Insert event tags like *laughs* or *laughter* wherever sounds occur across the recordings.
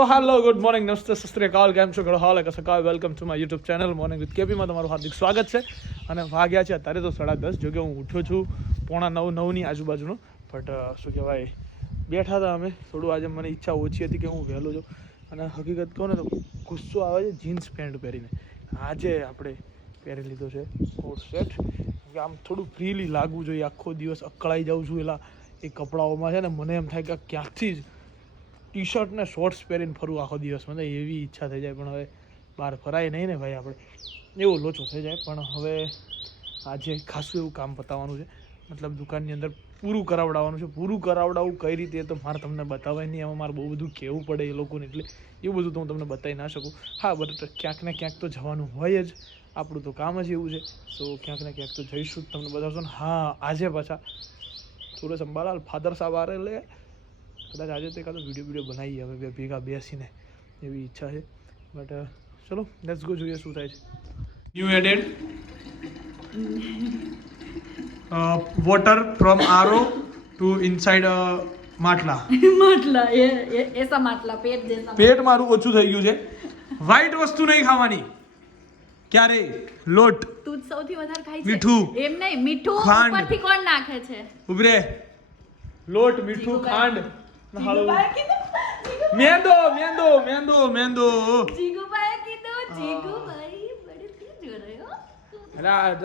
સો હાલો good morning નમસ્તે સસ્ત્રીકાલ કેમ છો ઘણો હાલ કે સકાળ welcome to my YouTube channel morning with કેપીમાં તમારું હાર્દિક સ્વાગત છે અને વાગ્યા છે અત્યારે તો સાડા દસ જો કે હું ઉઠ્યો છું પોણા નવ નવની આજુબાજુનો. બટ શું કહેવાય, બેઠા હતા અમે, થોડું આજે મને ઈચ્છા ઓછી હતી કે હું વહેલો છું અને હકીકત કહું ને તો ગુસ્સો આવે છે જીન્સ પેન્ટ પહેરીને. આજે આપણે પહેરી લીધો છે કોટ સેટ. આમ થોડું ફ્રીલી લાગવું જોઈએ, આખો દિવસ અકળાઈ જાઉં છું એલા એ કપડાઓમાં છે ને, મને એમ થાય કે ક્યાંથી જ ટી શર્ટ ને શોર્ટ્સ પહેરીને ફરવું આખો દિવસ. મને એવી ઈચ્છા થઈ જાય, પણ હવે બહાર ફરાય નહીં ને ભાઈ આપણે. એવો લોચો થઈ જાય, પણ હવે આજે ખાસું એવું કામ પતાવવાનું છે. મતલબ દુકાનની અંદર પૂરું કરાવડાવવાનું છે. પૂરું કરાવડાવવું કઈ રીતે તો મારે તમને બતાવાય નહીં. એમાં મારે બહુ બધું કહેવું પડે એ લોકોને, એટલે એવું બધું તો હું તમને બતાવી ના શકું. હા, બટ ક્યાંક ને ક્યાંક તો જવાનું હોય જ. આપણું તો કામ જ એવું છે. સો ક્યાંક ને ક્યાંક તો જઈશું જ તમને બતાવશો. ને હા, આજે પાછા સુરેશ અંબાલાલ ફાધર સાહેબ આરે લે કદાચ આજે તો એકાદો વીડિયો વીડિયો બનાવીએ હવે બે ભેગા બેસીને એવી ઈચ્છા છે. બટ ચલો લેટ્સ ગો જોઈએ શું થાય છે. New added water from RO to inside માટલા. *laughs* માટલા એ એસા માટલા પેટ જેસા પેટ મારું ઓછું થઈ ગયું છે. વ્હાઈટ વસ્તુ નહીં ખાવાની. ક્યારે? લોટ. તું સૌથી વધારે ખાય છે? મીઠું. એમ નહીં મીઠું ખાંડ. ઉપરથી કોણ નાખે છે? ઉભરે લોટ મીઠું ખાંડ. જીગુભાઈએ કીધું મેંદો મેંદો મેંદો મેંદો જીગુભાઈએ કીધું જીગુભાઈ બડે તેજ હો રહે હો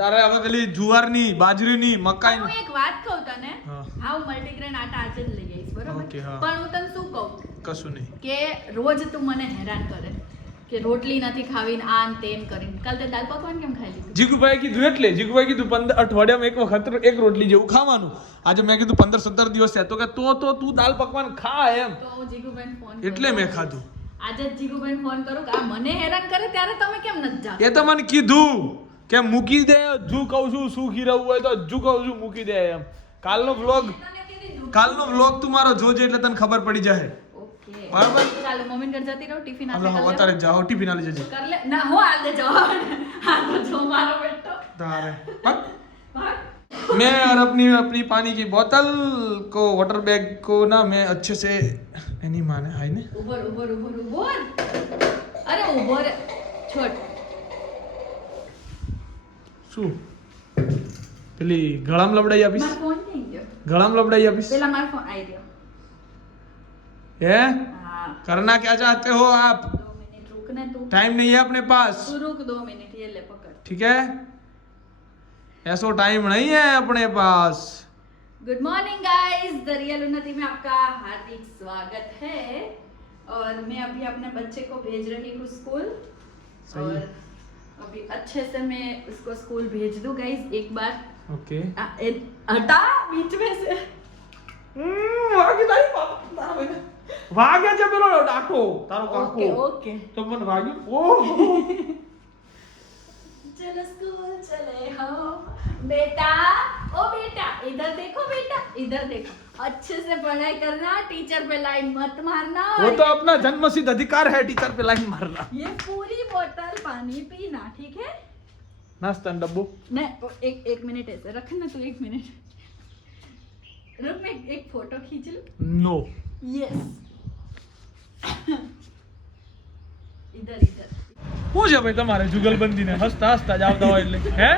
અરે હવે પેલી જુવારની બાજરીની ની મકાઈ હું એક વાત કહું તને. હા. હું મલ્ટીગ્રેન આટા આજે જ લઈ આવીશ બરોબર? પણ હું તને શું કહું? કશું નહીં. કે રોજ તું મને હેરાન કરે. કે રોટલી નથી ખાવી ને આમ તેમ કરીને. કાલ તે દાળ પકવાન કેમ ખાઈ લીધું? જીગુભાઈ કીધું એટલે જીગુભાઈ કીધું પંદર અઠવાડિયામાં એક વખત એક રોટલી જેવું ખાવાનું. આજે મેં કીધું પંદર સત્તર દિવસ થયા. તો કે તો તો તું દાલ પકવાન ખા એમ. તો હું જીગુભાઈને ફોન એટલે મેં ખાધું. આજે જીગુભાઈ ફોન કરું કે આ મને હેરાન કરે ત્યારે તમે કેમ નથી જાતા એ તો મને કીધું કે મૂકી દે જુ કહું છું સુખી રહેવું હોય તો જુ કહું છું મૂકી દે એમ. કાલનો વ્લોગ કાલનો વ્લોગ તું મારો જોજે એટલે તને ખબર પડી જાય બરાબર. ચાલો મમ્મી ઘર જતી રહો ટિફિન હાલો આપે હા અત્યારે જાઓ ટિફિન આલી જજે કર લે ના હું હાલ દે જવા હા તો જો મારો બેટો તારે ભાગ. ભાગ मैं और अपनी अपनी पानी की बोतल को वाटर बैग को ना मैं अच्छे से एनी माने हाय ने ઉભર ઉભર ઉભર ઉભર અરે ઉભર છોડ શું પેલી ગળામાં લબડાઈ આપીશ મારો ફોન નહીં ગયો ગળામાં લબડાઈ આપીશ પેલા મારો ફોન આવી ગયો है। हाँ। करना क्या चाहते हो आप? टाइम नहीं है अपने पास। रुक दो मिनट ये ले पकड़। ठीक है? ऐसा टाइम नहीं है अपने पास। गुड मॉर्निंग गाइस दरियल उन्नति में आपका हार्दिक स्वागत है। और मैं अभी अपने बच्चे को भेज रही हूँ स्कूल। और अभी अच्छे से मैं उसको स्कूल भेज दू गाइस एक बार। ओके। okay. हटा बीच में से। हम्म, વાગી તારી બાપ તારા ભાઈને વાગે છે પેલો ડાકો તારો ओके કાકો ओके તો મને વાગ્યું ઓહ चलो स्कूल चले हम बेटा ओ बेटा इधर देखो बेटा इधर देखो अच्छे से पढ़ाई करना टीचर पे लाइन मत मारना वो तो अपना जन्मसिद्ध अधिकार है टीचर पे लाइन मारना ये पूरी बोतल पानी पीना ठीक है नाश्ता न डब्बू नहीं ओ, एक एक मिनट ऐसे रखना तू एक मिनट रुक मैं एक, एक फोटो खींच लूं नो યસ ઇધર ઇધર શું છે ભાઈ તમારે જુગલબંધી ને હસતા હસતા જ આવતા હોય એટલે? હે?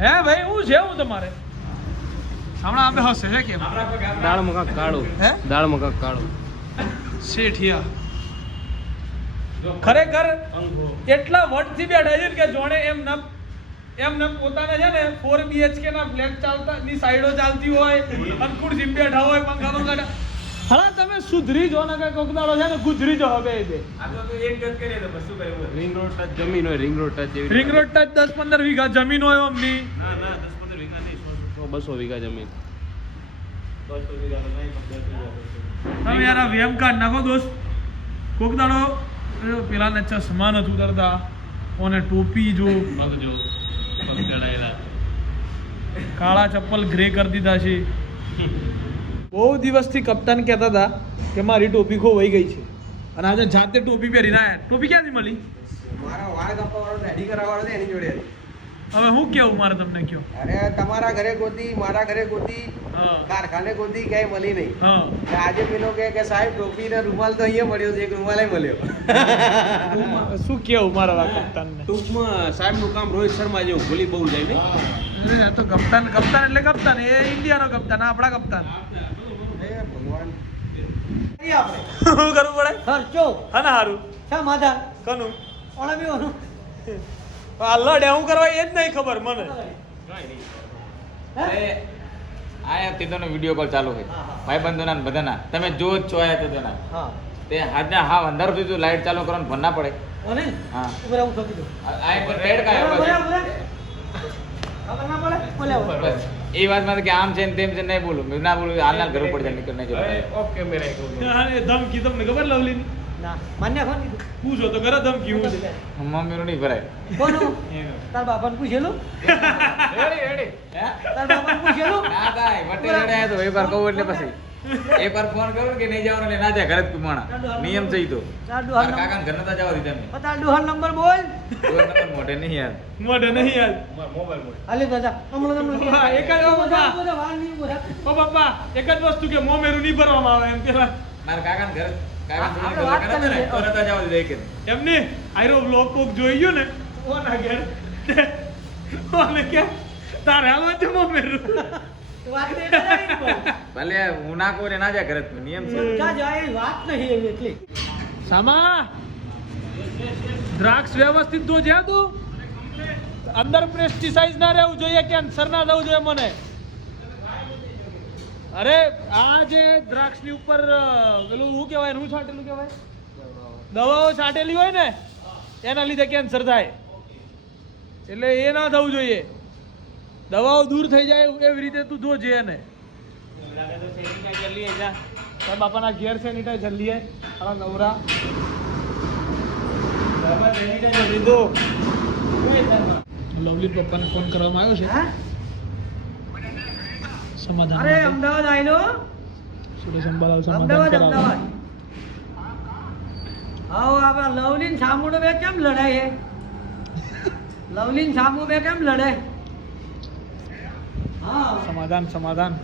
હે ભાઈ હું છે હું તમારે? હમણાં આપણે હશે હે કેમ? દાળ મકા કાળો હે? દાળ મકા કાળો શેઠિયા. ખરેખર એટલા વટથી બેઠા છે કે જોણે એમ ના એમ નમ પોતાને છે ને ફોર બીએચકે ના ફ્લેટ ચાલતા ની સાઈડો ચાલતી હોય અને જીમ બેઠા હોય પંખા પંખા હા તમે સુધરી જો ને કે કોકદાડો છે ને ગુજરી જો હવે બે. રિંગ રોડ ટચ જમીન હોય રિંગ રોડ ટચ જેવી રિંગ રોડ ટચ દસ પંદર વીઘા જમીન હોય અમની. બસો વીઘા જમીન. તમે યાર આ વેમ કાર્ડ નાખો દોસ્ત. કોક દાડો પેલાને ચશ્મા નથી ઉતરતા ઓને ટોપી જો. જો. કાળા ચપ્પલ ગ્રે કરી દીધા છે બહુ દિવસથી કપ્તાન કહેતા હતા કે મારી ટોપી ખોવાઈ ગઈ છે અને આજે જાતે ટોપી પહેરીને આવ્યા ટોપી ક્યાંથી મળી મારા વાળ કાપવા વાળો રેડી કરાવવાળો એની જોડે હતી. હવે હું કેવું મારે તમને કયો? અરે તમારા ઘરે ગોતી મારા ઘરે ગોતી કારખાને ગોતી ક્યાંય મળી નહીં. આજે પેલો કે કે સાહેબ ટોપી ને રૂમાલ તો અહીંયા મળ્યો છે એક રૂમાલ મળ્યો. શું કેવું મારા કપ્તાન ટૂંકમાં ટૂંકમાં સાહેબનું કામ રોહિત શર્મા જેવું ભૂલી બહુ જાય ને આ તો કપ્તાન કપ્તાન એટલે કપ્તાન. એ ઇન્ડિયાનો કપ્તાન આ આપણા કપ્તાન. હે ભગવાન. શું કરવું પડે? ખર્ચો. હા સારું શા માધા કનું? ઓળંગીઓનું આ લડે હું કરવા એ જ નહીં ખબર મને. આયા તીતોનો વીડિયો કોલ ચાલુ હોય ભાઈબંધોના ને બધાના. તમે જો જ છો આયા તીતોના. હા. તે હાથના હા અંધારું હતું લાઈટ ચાલુ કરવાનું ને ના પડે. ઓને હા. ઉપર આવું દો આ આ રેડ પેડ બોલે. ખબર ના પડે? બોલે. બસ. એ વાતમાં કે આમ છે ને તેમ છે ને નહીં બોલું. મેં ના બોલું હાલના ઘર ઉપર જાય નીકળ નહીં. ઓકે મેરે ધમકી તમને ખબર લવલી ના, માન્ય કોણ કીધું? પૂછો તો ઘરે ધમકી હું છે. મમ્મીનું નહીં ભરાય. કોનું? તાર બાપાને પૂછેલું? Ready ready. હે? તાર બાપાને પૂછેલું? ના થાય વટે રેડે આયા તો એકવાર કહું એટલે પછી. એકવાર ફોન કરું કે નહીં જવાનું એટલે ના જાય ઘરે જ કુમાણા નિયમ છે તો. તાર ડોહાનો મારા કાકાને ઘર નતા જવા દીધા મેં નંબર- તાર ડોહાનો નંબર બોલ. નંબર મોઢે નહીં યાર મોઢે નહીં દાદા હમણાં તમને એક જ બાપા. ઓ બાપા એક જ વસ્તુ કે મોમેરું નહીં ભરવામાં આવે એમ પેલા મારા કાકા ઘર કરી તો. એમની આયરો કોક જોઈ ગયો ને ઓના ઘેર ઓને કે તારે હાલવા તો. ભલે હું ના કહું ના જાય ઘરે જ. નિયમ છે બધા જાય એ વાત નહીં એવી એટલી. સામા દ્રાક્ષ વ્યવસ્થિત તો છે તું અંદર પ્રેસ્ટિસાઇઝ ના રહેવું જોઈએ કેન્સર ના થવું જોઈએ મને અરે આ જે દ્રાક્ષની ઉપર પેલું શું કહેવાય એનું છાંટેલું કહેવાય? દવાઓ છાંટેલી હોય ને એના લીધે કેન્સર થાય. એટલે એ ના થવું જોઈએ. દવાઓ દૂર થઈ જાય એવી રીતે તું જોજે એને. બાપાના ઘેર સેનિટાઈઝર લઈએ. આ નવરા. લવલી પપ્પાને ફોન કરવામાં આવ્યો છે. હા? સમાધાન અરે અમદાવાદ આવેલો સુરેશ અંબાલાલ સમાધાન અમદાવાદ અમદાવાદ. આવો આપણે લવલીન સામુડો બે કેમ લડાય હે લવલીન સામુ બે કેમ લડે? હા. સમાધાન સમાધાન.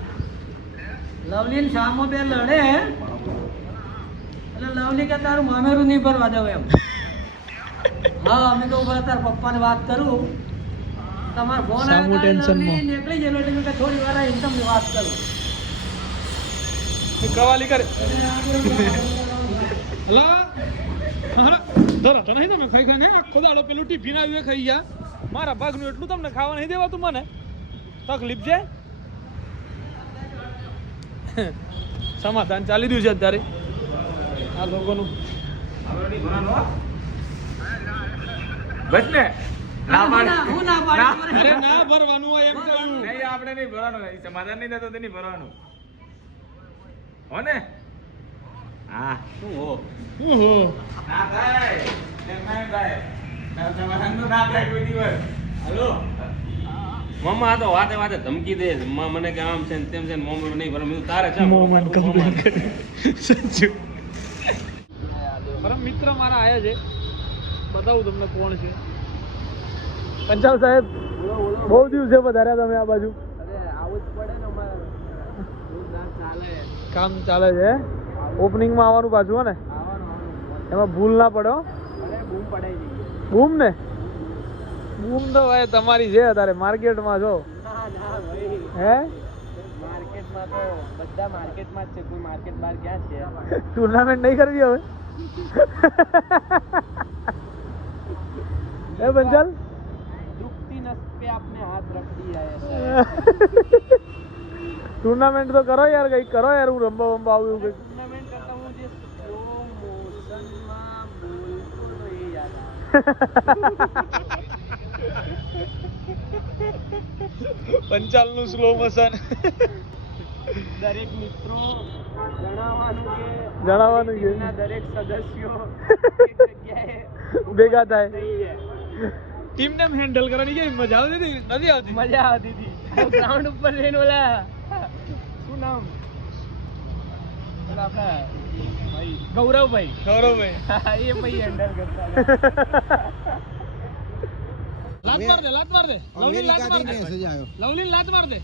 લવલીન સામુ બે લડે એટલે લવલી કે તારું મામેરું નહીં ભરવા દઉં એમ. હા અમે તો ઊભા તાર પપ્પાને વાત કરું. તમારો ફોન આવ્યો ટેન્શનમાં. નીકળી ગયેલો એટલે થોડી વાર ઇન્કમની વાત કરું. કવાલી કરે. હલા? હલા? ધરો તો નહીં તમે ખાઈ ખાઈને આખો દાડો પેલું ટિફિન આવ્યું ખાઈ ગયા. મારા ભાગનું એટલું તમને ખાવા નહીં દેવાતું મને. તકલીફ છે? સમાધાન ચાલી રહ્યું છે અત્યારે. આ લોકોનું. બસ ને ના ભરવાનું હોય એમ નહીં આપણે નહીં ભરવાનું. સમાધાન નહીં થતું નહીં ભરવાનું. હો ને? હા. શું હો? ઓહો ના ના થાય. તારું સમાધાન તો ના થાય કોઈ દિવસ. હાલો? મમ્મા આ તો વાતે વાતે ધમકી દે. છે. મમ્મા મને કે આમ છે ને તેમ છે ને મમ્મી નહીં ભરે મેં તારે છે મોમાન કમ્પ્લેન કરે. સાચું. પરમ મિત્ર મારા આયા છે. બતાવું તમને કોણ છે. પંચાલ સાહેબ બહુ દિવસે વધારે તમે આ બાજુ. કામ ચાલે છે ઓપનિંગમાં આવવાનું પાછું ને? એમાં ભૂલ ના પડો બૂમ ને? બૂમ તો ભાઈ તમારી છે અત્યારે માર્કેટમાં છો. હે? માર્કેટમાં ટુર્નામેન્ટ નહીં કરવી હવે? *laughs* હે પંચાલ? आपने हाथ रख दिया है ટુર્નામેન્ટ તો કરો યાર કઈ કરો યાર હું રમવા રમવા આવું એવું કંઈક टूर्नामेंट करता हूँ मुझे स्लो मोशन में बोलतो तो ये याद પંચાલ નું સ્લો મોશન દરેક મિત્રો જણાવવાનું કે જણાવવાનું કે ટીમના દરેક સદસ્યો *laughs* એક જગ્યાએ ભેગા થાય રહીએ ટીમ ને હેન્ડલ કરવાની કેવી મજા આવતી હતી? નથી આવતી? મજા આવતી હતી. *laughs* ગ્રાઉન્ડ ઉપર જઈને ઓલા શું નામ? ઓલા આપણા ભાઈ. ગૌરવભાઈ. ગૌરવભાઈ. *laughs* એ ભાઈ હેન્ડલ કરતા *laughs* લાત માર દે લાત માર દે. લવલી લાત માર દે. લવલી લાત માર દે.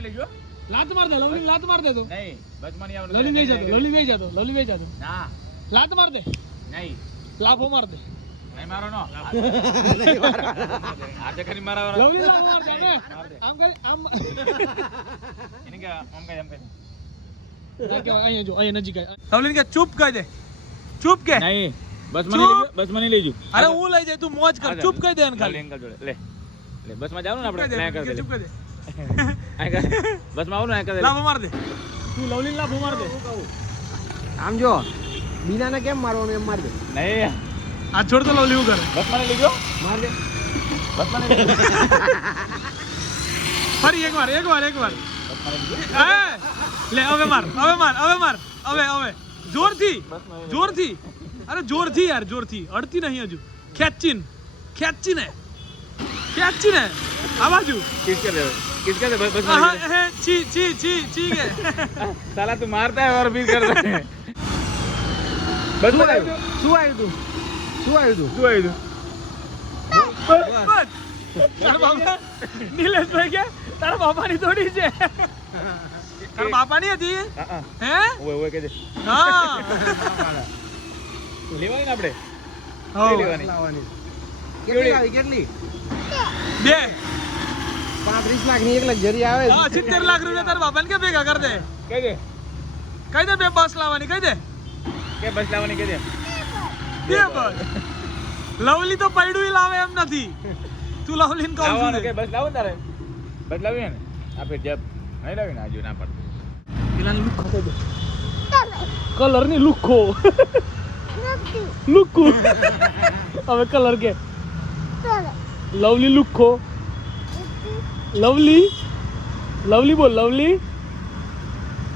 લઈ ગયો? લાત માર દે લવલી લાત માર દે તું. નહીં બસમાં નહીં આવવાનું લવલી નહીં જતો લવલી નહીં જતો લવલી નહીં જતો. ના. લાત માર દે. નહીં. લાફો માર દે. નહીં મારો નો આજે કરી મારા લવલી લાફો માર દે. આમ કરી આમ એને કે આમ કઈ આમ કઈ અહીંયા જો અહીંયા નજીક લવલી કે ચૂપ કહી દે. ચૂપ કે નહીં ચૂપ. લઈ લઈ જુ અરે હું લઈ જાય તું મોજ કર. ચૂપ કહી દે એને ખાલી. અંકલ જોડે. લે લે બસમાં જાવ ને ચૂપ કહી આપણે દે ત્યાં કરી ચૂપ દે. *laughs* અહીં બસમાં આવું ને કરી. દે માર દે. તું લવલી લાફો માર દે. આમ જો બીજાને કેમ મારવાનું એમ માર દે? નહીં. આ છોડ તો લવલી હું કરે બસમાં નહીં લઈ ગયો માર દે બસમાં નહીં લઈ ગયો ફરી એક વાર એક વાર એક વાર બસમાં નહીં લઈ ગયો એ, લે હવે માર હવે માર હવે માર હવે હવે જોરથી જોરથી અરે જોરથી યાર જોરથી અડતી નહીં હજુ ખેંચીન ખેંચીને ખેંચીને આ બાજુ किस कर रहे हो किस कर रहे हो बस बस આહા, હે, છી છી છી છી કે साला तू मारता है और भी कर रहा है बस શું बस આવ્યું શું આવ્યું તારા બાપા નિલેશભાઈ કે? થોડી છે. તારા બાપાની હતી? હે ઓય ઓય કે દે. હા. લેવાની ને હા લેવાની? કેટલી? બે. પાંત્રીસ લાખની એક લક્ઝરી આવે હા સિત્તેર લાખ રૂપિયા તારા બાપાને કે ભેગા કર દે? કહી દે. કહી દે બે બસ લાવવાની કહી દે. કે બસ લાવવાની કહી દે. બે બસ લવલી તો પૈડું લાવે એમ નથી. તું લવલી ને કહું છું કે બસ લાવો તારે? બસ લાવી ને? આપણે જબ નહીં લાવી ને આજુ ના પડતું પેલા લુખો કહી દે. કલરની લુખો લુખો હવે કલર કે? લવલી લુખો લવલી? લવલી બોલ લવલી.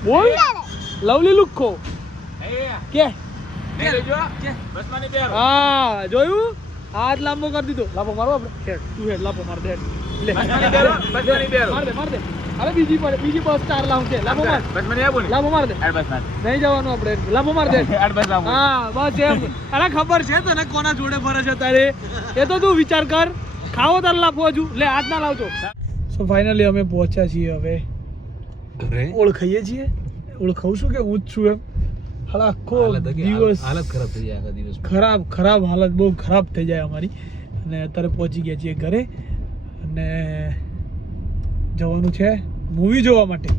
બોલ. લવલી લુખો કે? હા. જોયું? હાથ લાંબો કરી દીધો. લાંબો મારો આપણે. તું હેડ લાંબો માર દે. લે. માર માર બીજી પડે બીજી બસ ચાર લાવું છે. લાંબો માર. બસમાં નહીં ને? લાંબો માર દે. બસમાં. નહીં જવાનું આપણે. લાંબો માર દે. બસ લાવું હા બસ એમ. અરે ખબર છે તને કોના જોડે ફરે છે તારે? એ તો તું વિચાર કર. ખાવો તાર લાફો હજુ. લે હાથ ના લાવજો. સો ફાઇનલી અમે પહોંચ્યા છીએ હવે. ઓળખાઈએ છીએ? ઓળખાવું છું કે હું જ છું એમ? હાલ આખો દિવસ હાલત ખરાબ થઈ જાય આખા દિવસ. ખરાબ ખરાબ હાલત બહુ ખરાબ થઈ જાય અમારી. અને અત્યારે પહોંચી ગયા છીએ ઘરે. અને જવાનું છે મૂવી જોવા માટે.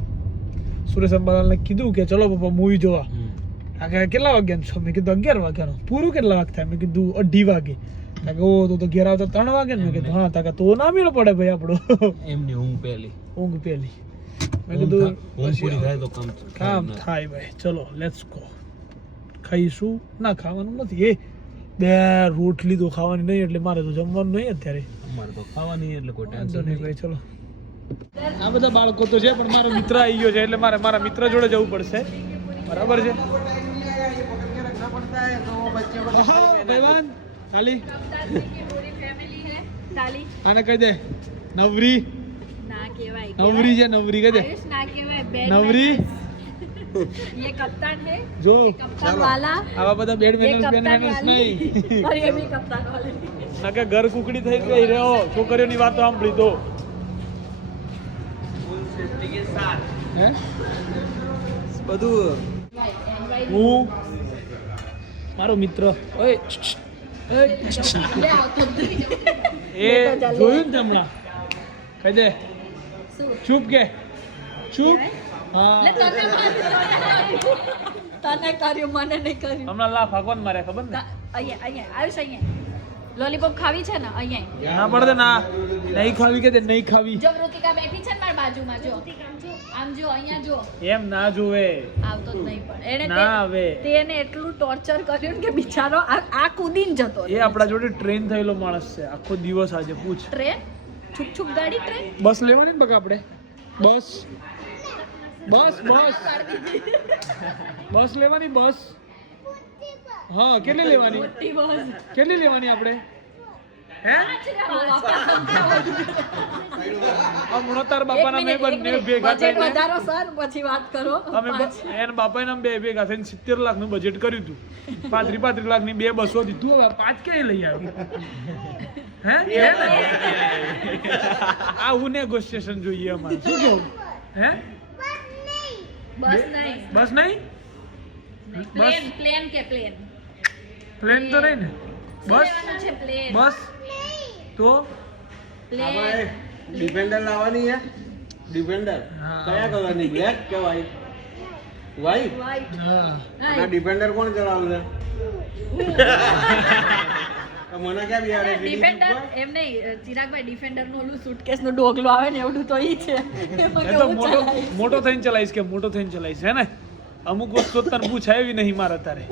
સુરેશ અંબાલાલને કીધું કે ચલો પપ્પા મૂવી જોવા. આ કે કેટલા વાગ્યાનું છે? મેં કીધું અગિયાર વાગ્યાનું. પૂરું કેટલા વાગ થાય? મેં કીધું અઢી વાગે. કે ઓ તો તો ઘેર આવતા ત્રણ વાગે ને કીધું હા. તા કે તો ના મેળ પડે ભાઈ આપણો. એમની ઊંઘ પહેલી. ઊંઘ પહેલી. મેં કીધું ઊંઘ પૂરી થાય તો કામ કામ થાય ભાઈ. ચલો લેટ્સ ગો ખાઈશું? ના ખાવાનું નથી. એ બે રોટલી તો ખાવાની નહીં એટલે મારે તો જમવાનું નહીં અત્યારે. મારે તો ખાવાની એટલે કોઈ ટેન્શન નહીં ભાઈ ચલો. આ બધા બાળકો તો છે પણ મારો મિત્ર આવી ગયો છે એટલે મારે મારા મિત્ર જોડે જવું પડશે. બરાબર છે? આને કહી દે. નવરી. નવરી છે નવરી કહી દે. નવરી. *laughs* ये कप्तान है। जो कप्तान वाला। આવા બધા બેડમિન્ટન બેડમિન્ટન નહીં *laughs* और ये भी कप्तान वाले। નકે ઘર કુકડી થઈ ગઈ રહ્યો છોકરીઓની વાતો સાંભળી તો ફૂલ સેફટી કે સાથ હે? બધું. હું? મારો મિત્ર. ઓય એ જોયું ને હમણાં? કહી દે. ચૂપ કે? ચૂપ તને કર્યું મને નહીં કર્યું. હમણાં લા ભગવાન મારે ખબર ને? અહીંયા અહીંયા આવીશ અહીંયા. લોલીપોપ ખાવી છે ને અહીંયા. ના પડે ના નહીં ખાવી કે નહીં ખાવી? જો કૃતિકા બેઠી છે ને મારી બાજુમાં જો. આમ જો અહીંયા જો. એમ ના જોવે આવતો જ નહીં પણ. એને ના આવે. તેને એટલું ટોર્ચર કર્યું કે બિચારો આ આ કૂદીને જતો એ આપણા જોડે ટ્રેન થયેલો માણસ છે. આખો દિવસ આજે પૂછ. ટ્રેન છુક છુક ગાડી ટ્રેન બસ લેવાની ને બકા આપણે? બસ. બસ બસ. બસ લેવાની બસ. હા કેટલી લેવાની? બસ કેટલી લેવાની આપણે? હે? હમણાં તાર બાપાના મેં બંને ભેગા બજેટ થઈને. વધારો સર પછી વાત કરો. અમે બ- બે ભેગા થઈને સિત્તેર લાખનું બજેટ કર્યું હતું. પાંત્રીસ પાંત્રીસ લાખની બે બસો દીધું હવે પાંચ ક્યાંય લઈ આવ્યો હે? આ હું નેગોશિએશન જોઈએ અમારે. શું કેવું હે? બસ નહીં બસ નહીં પ્લેન પ્લેન કે પ્લેન પ્લેન તો નહીં ને બસ લેવાનું છે પ્લેન બસ તો પ્લેન ડિફેન્ડર લાવવાની છે ડિફેન્ડર હા. કયા કલરની બ્લેક કે વ્હાઈટ વ્હાઈટ વ્હાઈટ હા આ ડિફેન્ડર કોણ ચલાવશે તો મને ક્યાં બિહાડે છે? ડિફેન્ડર એમ નહીં ચિરાગભાઈ ડિફેન્ડરનું ઓલું સુટકેસનું ડોગલું આવે ને એવું તો ઈ છે. એ તો મોટો મોટો થઈને ચલાઈશ કે મોટો થઈને ચલાઈશ હે ને? અમુક વસ્તુ તને પૂછાય એવી નહીં મારા તારે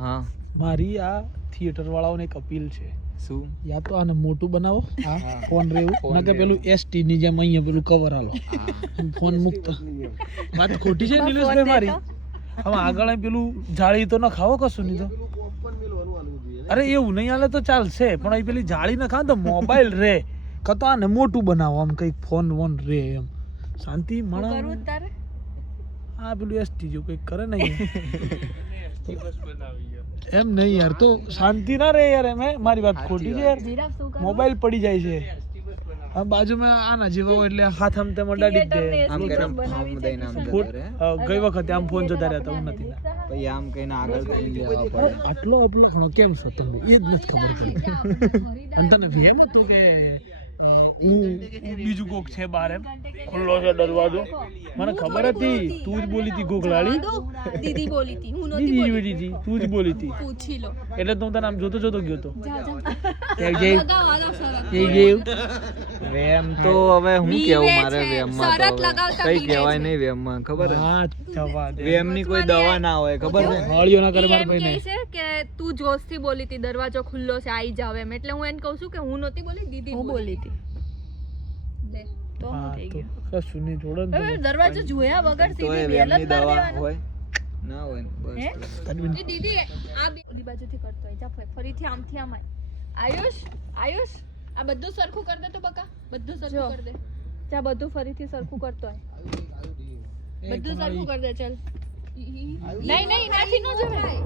હા. મારી આ થિયેટર વાળાઓને એક અપીલ છે. શું? યા તો આને મોટું બનાવો. હા ફોન રેવું. ના કે પેલું એસટી ની જેમ અહીંયા પેલું કવર આલો. ફોન મુક્ત. વાત ખોટી છે નિલેશભાઈ મારી? હવે આગળ પેલું જાળી તો ન ખાવો કશું નહીં તો? અરે એવું નહીં હાલે તો ચાલશે પણ અહીં પેલી જાળી ન ખાવ તો મોબાઈલ રે. કાં તો આને મોટું બનાવો આમ કંઈક ફોન વોન રે એમ. શાંતિ મળે હા તારે? આ પેલું એસટી જેવું કંઈક કરે નહીં *laughs* એમ નહીં યાર તો શાંતિ ના રે યાર એમ હે? મારી વાત ખોટી છે યાર. મોબાઈલ પડી જાય છે. બાજુમાં આના જેવા હોય એટલે હાથ આમ તેમ અડાડી દે. આમ જેમ બનાવી છે ફૂટ ગઈ વખતે આમ ફોન જતા રહ્યા હું નથી પછી આમ કહીને આગળ આટલો અપલખણો કેમ છો તમે એ જ નથી ખબર પડી. *laughs* અને તને વેમ હતું કે બીજું કોક છે બહાર એમ? ખુલ્લો છે દરવાજો. મને ખબર હતી તું જ બોલી હતી ગોગલાળી દીદી બોલી હતી હું નહોતી બોલી. દીદી તું જ બોલી હતી. પૂછી લો. એટલે તો હું તને આમ જોતો જોતો ગયો તો. જા જા. ક્યાં ગઈ? વેમ તો હવે હું કેવું મારે વેમમાં કઈ કહેવાય નહીં વેમમાં ખબર છે વેમની કોઈ દવા ના હોય ખબર છે હોળીઓ ના કરે મારા એમ છે કે તું જોશથી બોલી હતી દરવાજો ખુલ્લો છે આઈ જાવ એમ એટલે હું એને કહું છું કે હું નહોતી બોલી દીદી હું બોલી હતી. તો હું થઈ તો કશું નહીં થોડો દરવાજો જોયા વગર સીધી જ દવા દેવાનો. હોય ના હોય બસ. દીદી આ બે ઓલી બાજુથી કરતો હોય જા ફરીથી આમથી આમ આયુષ આયુષ. આ બધું સરખું કરી દે તો બકા. બધું જો. સરખું કરી દે. ચા બધું ફરીથી સરખું કરતો હોય બધું સરખું કરી દે ચલ. નહીં નહીં નાથી ન જવાય.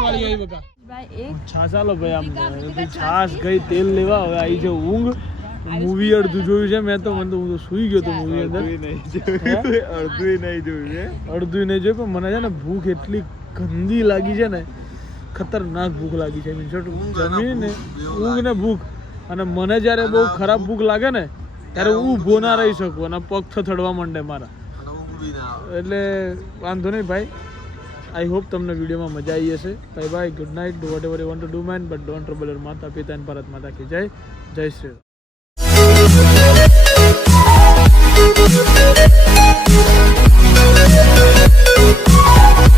વાળી આવી બકા. ભાઈ એક છાસ આલો ભાઈ આમ છાસ ગઈ તેલ લેવા હવે આવી છે ઊંઘ. મૂવી અડધું જોયું છે મેં તો મને તો હું તો સૂઈ ગયો તો મૂવી અંદર? અડધું નહીં જોયું. છે. અડધું નહીં જોયું પણ મને છે ને ભૂખ એટલી ગંદી લાગી છે ને ખતરનાક ભૂખ લાગી છે મીન્સ જમીને ઊંઘ ને ભૂખ અને મને જ્યારે બહુ ખરાબ ભૂખ લાગે ને ત્યારે ઊભો ના રહી શકું અને પગ થથડવા માંડે મારા. એટલે વાંધો નહીં ભાઈ. આઈ હોપ તમને વિડીયોમાં મજા આવી હશે. ભાઈ ભાઈ good night do whatever you want to do man but don't trouble your માતા પિતા એન્ડ ભારત માતા કી. જય જય શ્રી Thank.